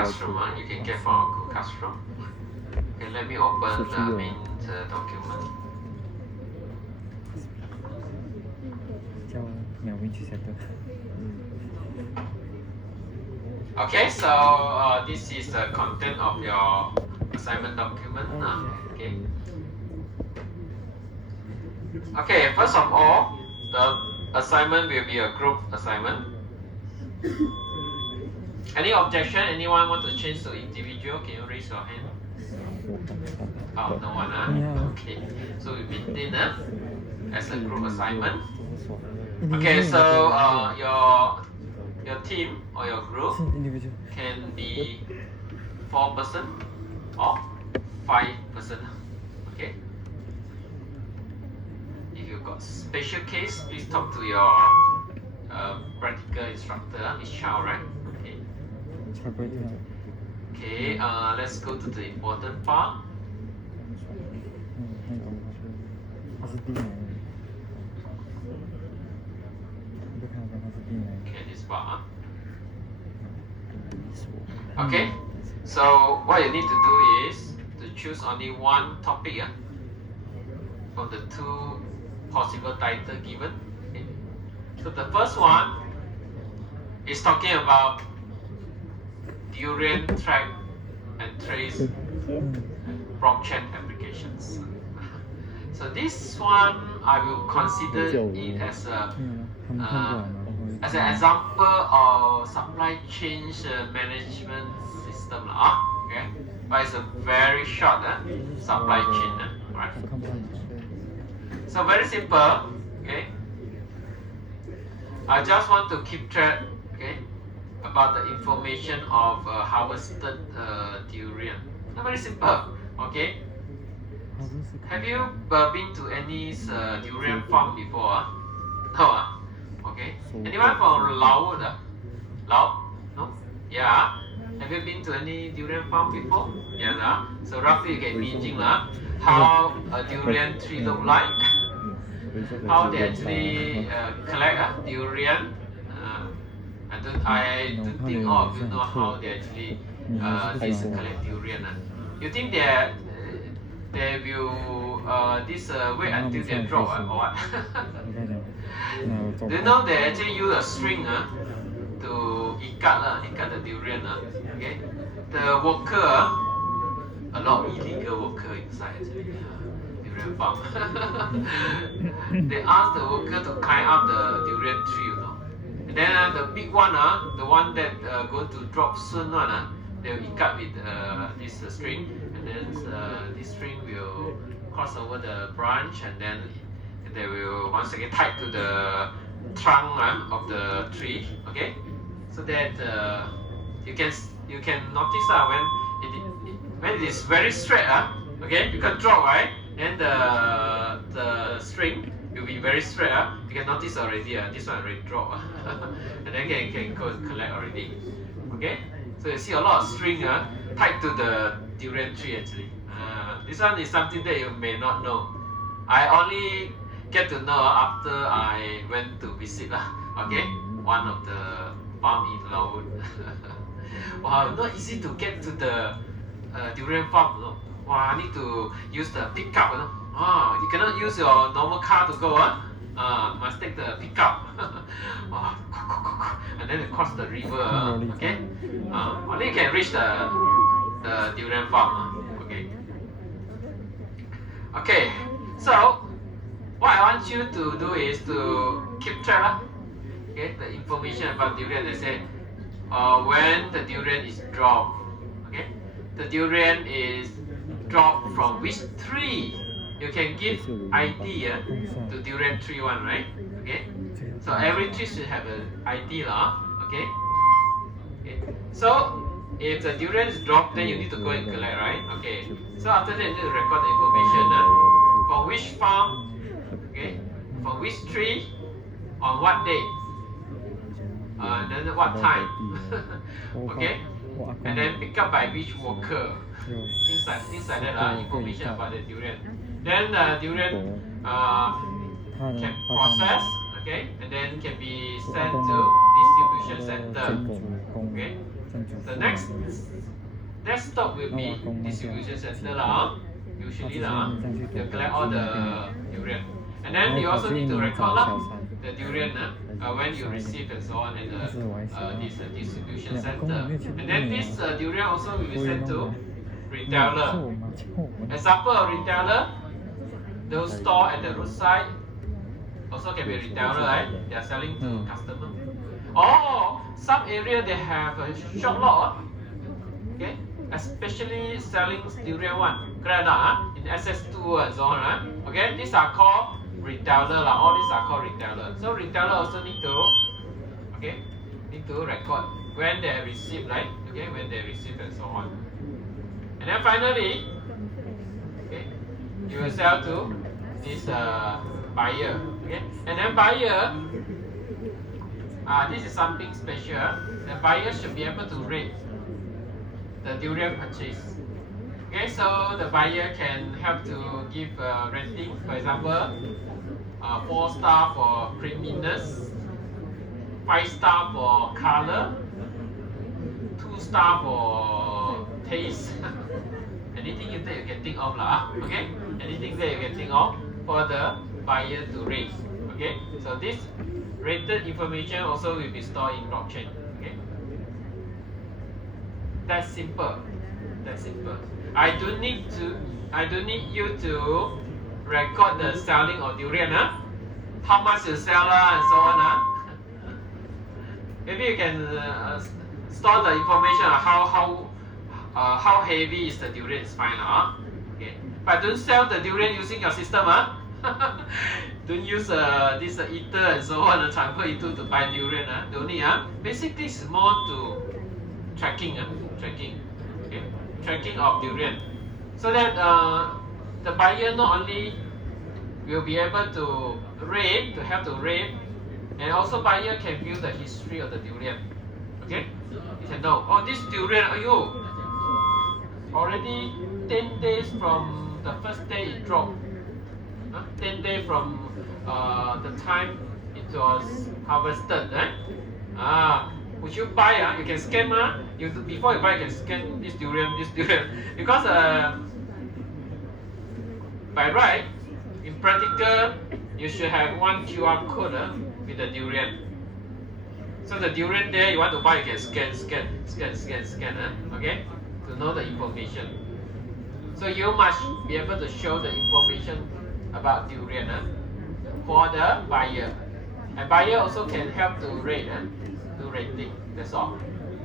custom. You can get from our custom. Okay, let me open the main document. 叫鸟明去 settle。 Okay, so this is the content of your assignment document. Okay. Okay, first of all, the assignment will be a group assignment. Any objection? Anyone want to change to individual? Can you raise your hand? Oh, no one, Okay. So we maintain as a group assignment. Okay, so your team or your group can be 4 person or 5 person. Okay. If you've got special case, please talk to your practical instructor, Miss Chow, right? Okay. Okay. Let's go to the important part. Okay, this part. Okay. So what you need to do is to choose only one topic from the 2 possible title given. Okay. So the first one is talking about durian track and trace blockchain applications. So this one I will consider it as an example of supply chain management system, okay? But it's a very short supply chain, right? So very simple, okay? I just want to keep track, okay, about the information of harvested durian. Very simple, okay? Have you been to any durian farm before? No, okay. Anyone from Laos? Laos? No? Yeah. Have you been to any durian farm before? Yes. So roughly you can imagine how a durian tree look like. How they actually collect durian. I don't think all of you know how they actually collect durian. You think they will wait until they drop or what? Do you know they actually use a string to ikat the durian? Okay, the worker, a lot of illegal worker inside actually durian farm. They ask the worker to climb up the durian tree, and then the big one, the one that going to drop soon they will ikat with this string, and then this string will cross over the branch, and then they will once again tied to the trunk of the tree. Okay, so that you can notice when it is very straight, okay, you can drop, right? Then the string will be very straight. You can notice already. This one already drop, and then can go and collect already. Okay, so you see a lot of string tied to the durian tree actually. This one is something that you may not know. I only get to know after I went to visit. Okay, one of the farm in Laos. Wow, not easy to get to the durian farm. Wow, I need to use the pickup. You cannot use your normal car to go. Must take the pickup. And then cross the river. Okay, only you can reach the durian farm. Okay, so what I want you to do is to keep track. Okay, the information about durian. They say when the durian is dropped. Okay, the durian is dropped from which tree? You can give idea to durian tree one, right? Okay, so every tree should have an ID okay? So if the durian is dropped, then you need to go and collect, right? Okay, so after that you need to record the information from which farm, okay, from which tree, on what day, and then what time, okay, and then pick up by which worker, things like that, information about the durian. Then the durian can process, okay, and then can be sent to distribution center, okay. The next stop will be distribution center lah. Usually lah, they collect all the durian, and then you also need to record lah the durian when you receive and so on in this distribution center. And then this durian also will be sent to retailer. Example of retailer, those store at the roadside also can be retailer, right? They are selling to customer. Or some area they have a shop lot, okay? Especially selling durian one, in SS2 and so on, right? Okay, these are called retailer lah. All these are called retailer. So retailer also need to record when they receive, right? Okay, when they receive and so on. And then finally, okay, you will sell to this buyer. Okay, and then buyer, this is something special. The buyer should be able to rate the durian purchase. Okay, so the buyer can help to give a rating. For example, 4 star for creaminess, 5 star for color, 2 star for taste. Anything that you can think of lah. Okay, anything that you can think of for the buyer to rate. Okay, so this rated information also will be stored in blockchain. Okay, that's simple. That's simple. I don't need you to record the selling of durian, how much you sell and so on. Maybe you can store the information on how heavy is the durian, is fine. Okay, but don't sell the durian using your system. Don't use this eater and so on, transfer eater to buy durian. Don't need. Basically, it's more to tracking. Okay, tracking of durian, so that the buyer not only will be able to have to rate, and also buyer can view the history of the durian. Okay, you can know, oh, this durian, already 10 days from the first day it dropped. 10 days from the time it was harvested. Would you buy? You can scan. Before you buy, you can scan this durian, because by right, in practical, you should have one QR code with the durian. So the durian there you want to buy, you can scan. Okay, to know the information. So you must be able to show the information about durian for the buyer, and buyer also can help to rate, do rating. That's all.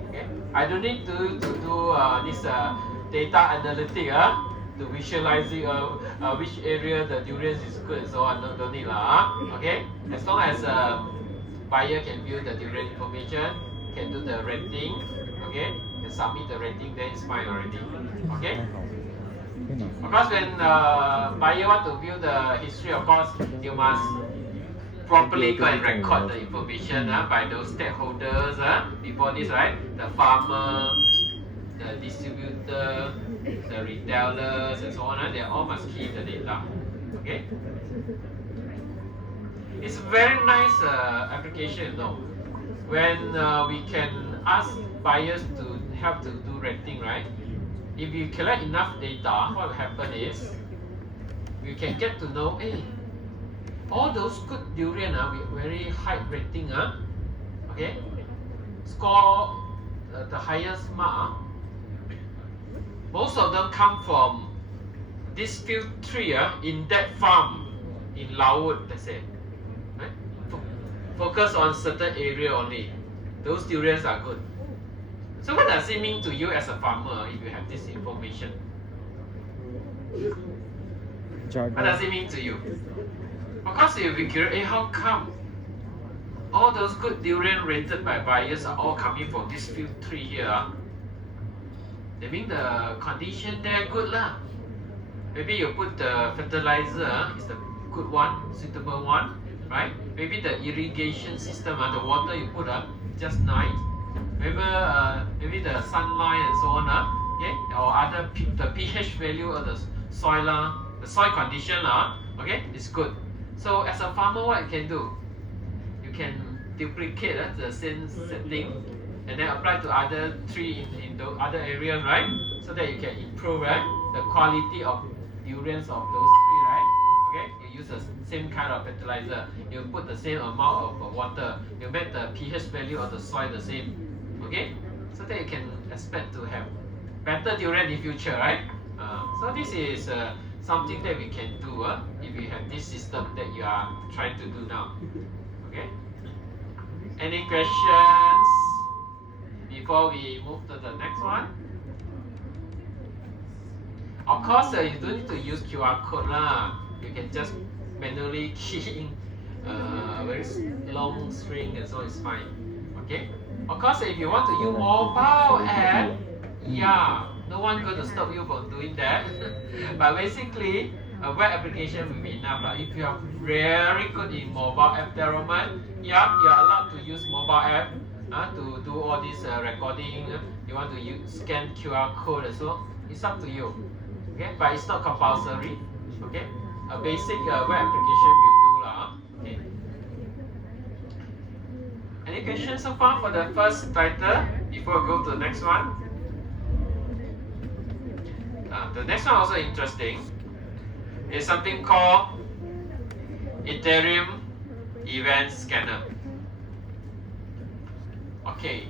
Okay, I don't need to do this data analytic to visualizing which area the durian is good and so on. Don't need lah. Okay, as long as buyer can view the durian information, can do the rating. Okay, can submit the rating, then it's fine already. Okay. Of course, when buyer want to view the history, of course, you must properly go and record the information by those stakeholders before this, right? The farmer, the distributor, the retailers, and so on. They all must keep the data. Okay? It's a very nice application, though. When we can ask buyers to help to do rating, right? If you collect enough data, what will happen is you can get to know, hey, all those good durian with very high rating, okay, score the highest mark. Most of them come from this few tree in that farm in Laos, let's say. Right? Focus on certain area only. Those durians are good. So what does it mean to you as a farmer if you have this information? What does it mean to you? Of course you'll be curious, how come all those good durian rated by buyers are all coming from this few tree here? That means the condition there good lah. Maybe you put the fertilizer is the good one, suitable one, right? Maybe the irrigation system, the water you put just nice. Maybe the sunlight and so on, okay, or other the pH value of the soil, the soil condition, okay, is good. So as a farmer, what you can do? You can duplicate the same setting and then apply to other tree in the other areas, right? So that you can improve, right, the quality of durians of those trees, right? Okay, you use the same kind of fertilizer, you put the same amount of water, you make the pH value of the soil the same, okay? So that you can expect to have better durian in the future, right? So this is something that we can do if we have this system that you are trying to do now. Okay? Any questions before we move to the next one? Of course, you don't need to use QR code lah. You can just manually key in very long string and so it's fine. Okay? Of course, if you want to use mobile app, yeah, no one going to stop you from doing that. But basically, a web application will be enough. If you are very good in mobile app development, yeah, you are allowed to use mobile app to do all this recording. You want to scan QR code and so, it's up to you. Okay, but it's not compulsory. Okay, a basic web application will do lah. Okay. Any questions so far for the first title before we go to the next one? The next one also interesting. It's something called Ethereum Event Scanner. Okay,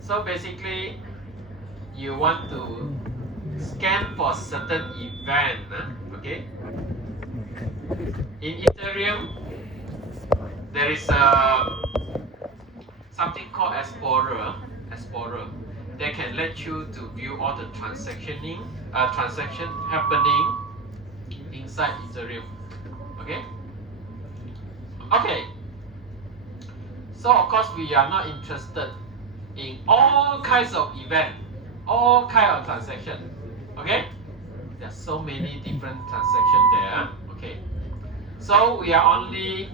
so basically you want to scan for certain event. Okay, in Ethereum there is something called Explorer that can let you to view all the transaction happening inside Ethereum. Okay. Okay. So of course we are not interested in all kinds of event, all kind of transaction. Okay. There's so many different transactions there. Okay. So we are only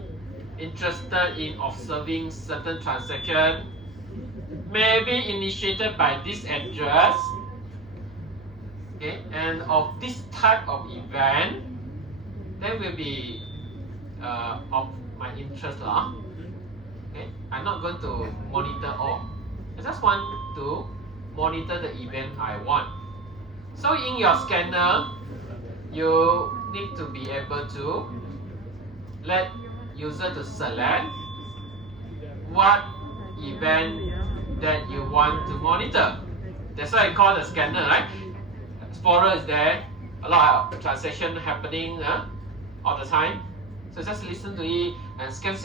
interested in observing certain transaction, maybe initiated by this address, okay, and of this type of event, that will be of my interest lah. Okay, I'm not going to monitor all. I just want to monitor the event I want. So in your scanner, you need to be able to let user to select what event that you want to monitor. That's why I call the scanner, right? Explorer is there, a lot of transaction happening all the time. So just listen to it and scan.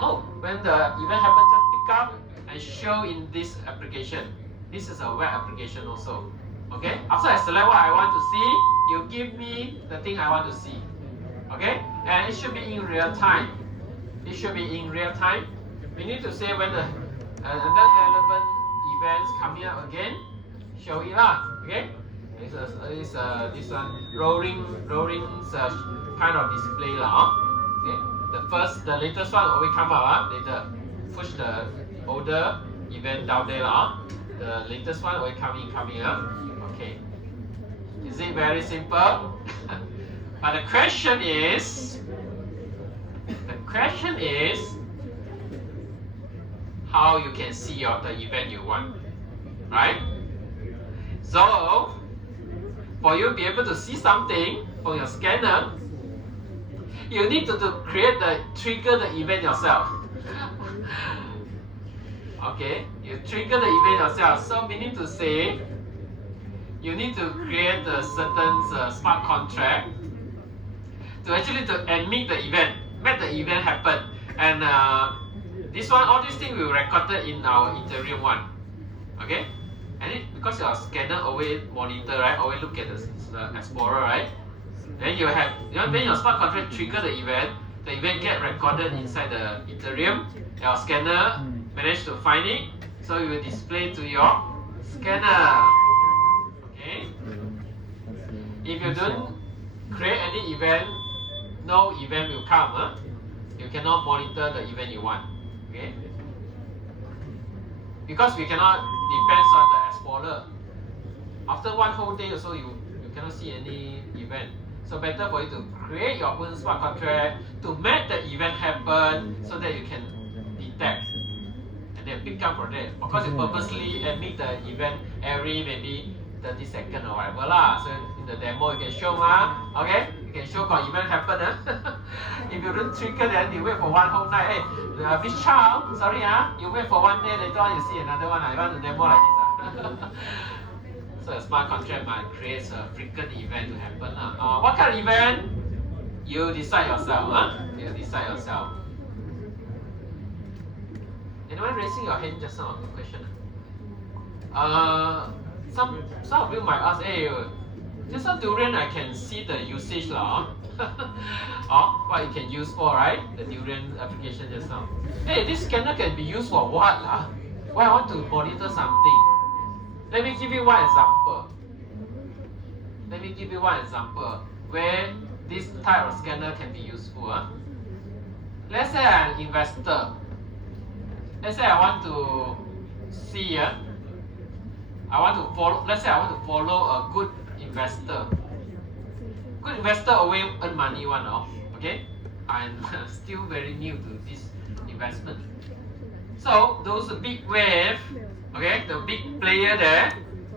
Oh, when the event happens, just pick up and show in this application. This is a web application also. Okay? After I select what I want to see, you give me the thing I want to see. Okay? And it should be in real time. It should be in real time. We need to say when the relevant events coming up again, show it lah. Okay? This one rolling kind of display lah. Okay? The latest one always come out later. Push the older event down there lah. The latest one always coming up. Okay. Is it very simple? But the question is how you can see the event you want, right? So for you to be able to see something from your scanner, you need to trigger the event yourself. Okay, you trigger the event yourself. So meaning to say, you need to create a certain smart contract to actually emit the event, make the event happen. And all these things we recorded in our Ethereum one. Okay, and because your scanner always monitor, right? Always look at the Explorer, right? Then you have, when your smart contract trigger the event get recorded inside the Ethereum. Your scanner managed to find it, so it will display to your scanner. Okay. If you don't create any event, no event will come. You cannot monitor the event you want. Okay. Because we cannot depend on the Explorer. After one whole day or so, you cannot see any event. So better for you to create your own smart contract to make the event happen so that you can detect and then pick up from there. Of course, you purposely make the event every maybe 30 seconds or whatever lah. So in the demo you can show okay? You can show got event happen If you don't trigger, then you wait for one whole night. Hey, Miss Chow, sorry you wait for one day, later on you see another one. I want to demo like this So a smart contract might create a frequent event to happen what kind of event? You decide yourself You decide yourself. Anyone raising your hand just now? Good question. Some of you might ask, hey, just on Durian I can see the usage what you can use for, right? The Durian application just now. Hey, this scanner can be used for what Why I want to monitor something? Let me give you one example. Where this type of scanner can be useful. Let's say I'm an investor. Let's say I want to see let's say I want to follow a good investor. Good investor always earn money okay? I'm still very new to this investment. So those big wave, okay, the big player there,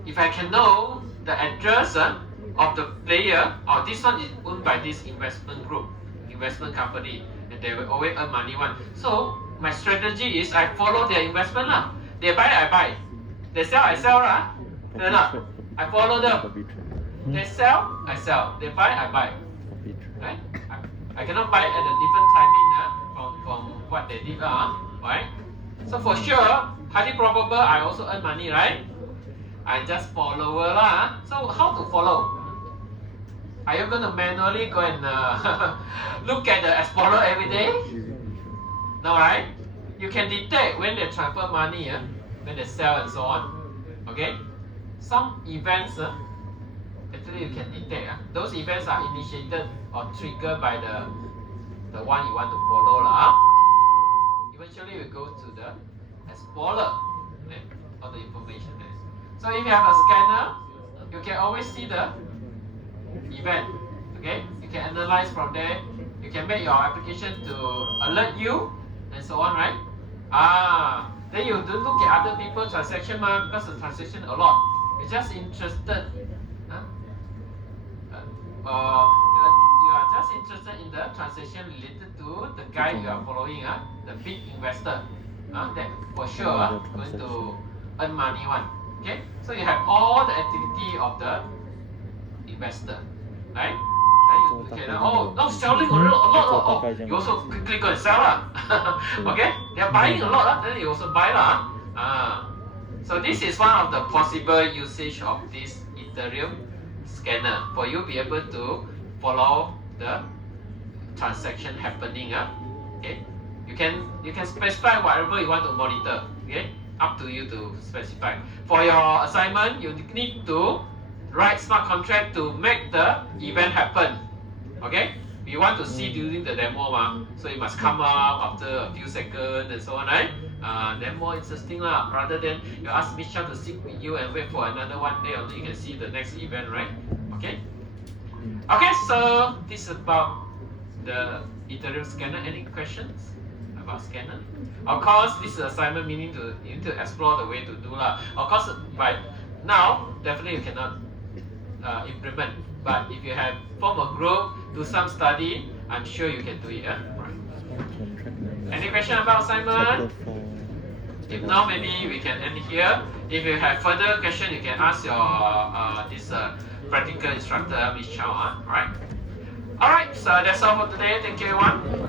if I can know the address of the player, or this one is owned by this investment group, investment company, and they will always earn money So my strategy is I follow their investment They buy, I buy. They sell, I sell I follow them. They sell, I sell. They buy, I buy. Right? I cannot buy at a different timing from what they did right? So for sure, highly probable I also earn money, right? I just follower So how to follow? Are you going to manually go and look at the Explorer every day? No, right? You can detect when they transfer money, when they sell and so on. Okay? Some events, actually you can detect. Those events are initiated or triggered by the one you want to follow. Eventually you go to the Explorer, all the information there. So if you have a scanner, you can always see the event. Okay? You can analyze from there. You can make your application to alert you and so on, right? Then you don't look at other people's transaction because the transaction a lot. You're just interested. You are just interested in the transaction related to the guy you are following, the big investor. That for sure going to earn money Okay? So you have all the activity of the investor, right? Selling a lot. You also quickly go and sell Okay? They are buying a lot then you also buy So this is one of the possible usage of this Ethereum scanner for you be able to follow the transaction happening. Okay? You can specify whatever you want to monitor. Okay? Up to you to specify. For your assignment, you need to write smart contract to make the event happen. Okay? We want to see during the demo so it must come up after a few seconds and so on, right? Then more interesting rather than you ask Miss Chow to sit with you and wait for another one day until you can see the next event, right? Okay? Okay, so this is about the Ethereum scanner. Any questions about scanner? Of course, this is assignment meaning you need to explore the way to do Of course, by now definitely you cannot implement. But if you have form a group, do some study, I'm sure you can do it. Right. Any question about assignment? If not, maybe we can end here. If you have further question, you can ask your this practical instructor, Miss Chow. Right? Alright, so that's all for today. Thank you everyone.